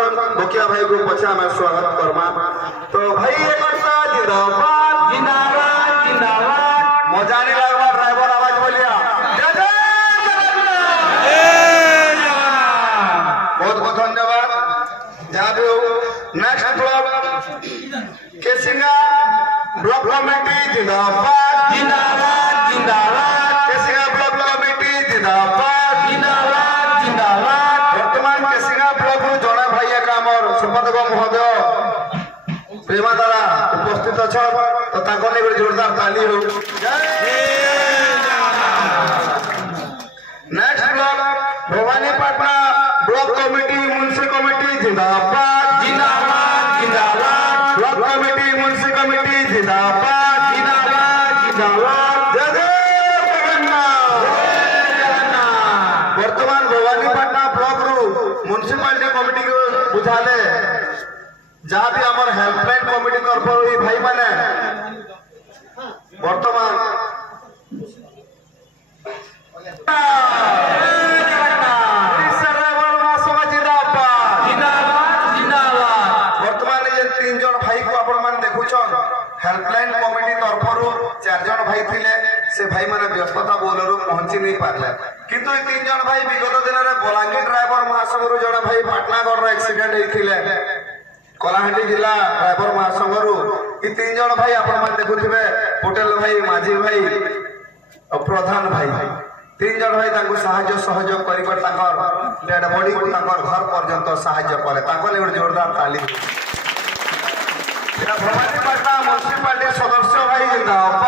अछन मुखिया भाई को पछे हमें स्वागत करमा। तो भाई एकता जिंदाबाद जिंदाबाद जिंदाबाद। मजा नहीं लगवा ड्राइवर आवाज बोलिया जय जय जगन्नाथ। बहुत बहुत धन्यवाद। जहाँ भी हो next block Kesinga block committee जिंदाबाद जिंदाबाद जिंदाबाद। केसिंगा ब्लॉक कमेटी जिंदाबाद जिंदाबाद जिंदाबाद। वर्तमान केसिंगा ब्लॉक जड़े भाई का संपादक महोदय प्रेमा द्वारा उपस्थित अच्छा तो जोरदार ताली हो। Next block Bhawanipatna block committee Munshi committee जिंदाबाद जिंदाबाद जिंदाबाद। ब्लॉक कमेटी मुंशी कमेटी जिंदाबाद जिंदाबाद जिंदाबाद। जय जय जगन्नाथ। वर्तमान भवानीपाटना ब्लॉक रु म्युनिसिपालिटी कमिटी को बुझाले जहाँ भी आम हेल्पलाइन कमिटी तरफ भाई मैंने वर्तमान वर्तमान ये 3 जन भाई को आपण मान देखुछन हेल्पलाइन कमिटी तरफ 4 जन भाई थिले से भाई माने व्यस्तता बोलरू पहुंची नहीं पारले किंतु ये 3 जन भाई विगत दिन रे बलांगीर ड्राइवर महासंघ जड़े भाई पाटनागढ़ एक्सीडेंट होइथिले कलाहांडी जिला ड्राइवर महासंघ ये 3 जन भाई आपण मान देखुथिबे पटेल भाई माझी भाई और प्रधान भाई 3 जन भाई तांको सहायता सहयोग करी कर तांकर डेड बॉडी को तांकर घर पर्यंत सहायता करे तांको ले जोरदार ताली। भवानीपाटना म्युनिसिपालिटी सदस्य भाई जिंदाबाद